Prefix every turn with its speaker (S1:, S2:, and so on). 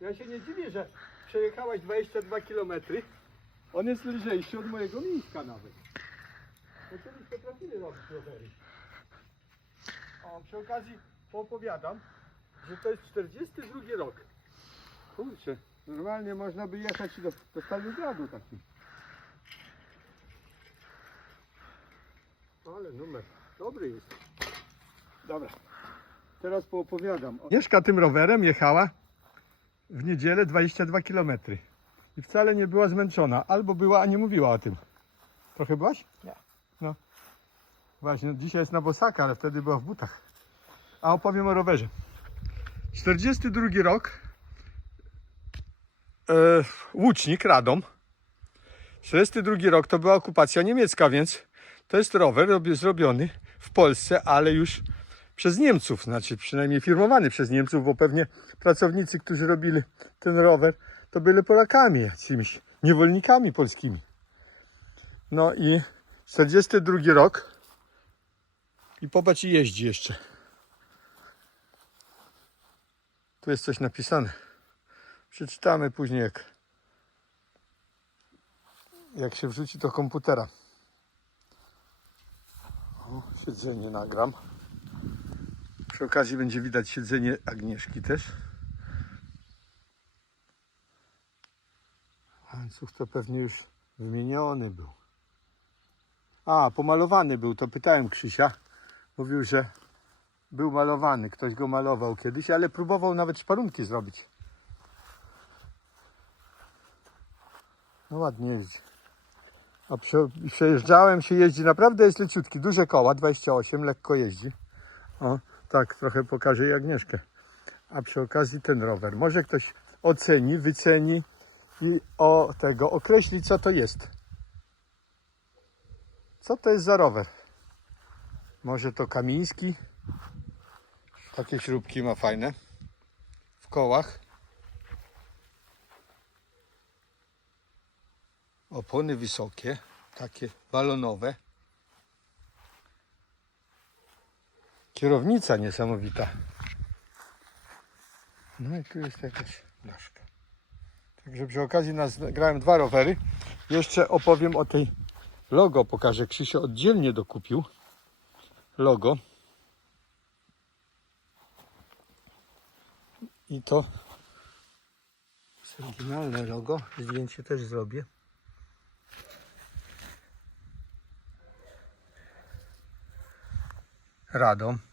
S1: Ja się nie dziwię, że przejechałaś 22 km. On jest lżejszy od mojego mińska nawet. No kiedyś potrafili robić rowery. O, przy okazji opowiadam, że to jest 42 rok. Kurczę, normalnie można by jechać do, do Stalingradu takim. Ale numer dobry jest. Dobra, teraz poopowiadam. Agnieszka tym rowerem jechała w niedzielę 22 km. I wcale nie była zmęczona. Albo była, a nie mówiła o tym. Trochę byłaś?
S2: Nie.
S1: No. Właśnie, dzisiaj jest na bosaka, ale wtedy była w butach. A opowiem o rowerze. 42 rok. E, Łucznik, Radom. 42 rok to była okupacja niemiecka, więc to jest rower robi- zrobiony w Polsce, ale już przez Niemców, znaczy przynajmniej firmowany przez Niemców, bo pewnie pracownicy, którzy robili ten rower, to byli Polakami jakimiś, niewolnikami polskimi. No i 42 rok i popatrz i jeździ jeszcze. Tu jest coś napisane. Przeczytamy później jak, jak się wrzuci do komputera. O, siedzenie nagram. Przy okazji będzie widać siedzenie Agnieszki też. Łańcuch to pewnie już wymieniony był. A, pomalowany był, to pytałem Krzysia. Mówił, że był malowany, ktoś go malował kiedyś, ale próbował nawet szparunki zrobić. No ładnie jeździ. A prze, przejeżdżałem się, jeździ, naprawdę jest leciutki, duże koła, 28, lekko jeździ. O, tak, trochę pokażę i. A przy okazji ten rower. Może ktoś oceni, wyceni i o tego określi, co to jest. Co to jest za rower? Może to Kamiński? Takie śrubki ma fajne. W kołach. Opony wysokie, takie balonowe. Kierownica niesamowita. No i tu jest jakaś blaszka. Także przy okazji nas grałem dwa rowery. Jeszcze opowiem o tej logo. Pokażę. Krzysio oddzielnie dokupił logo. I to jest oryginalne logo. Zdjęcie też zrobię. Radom.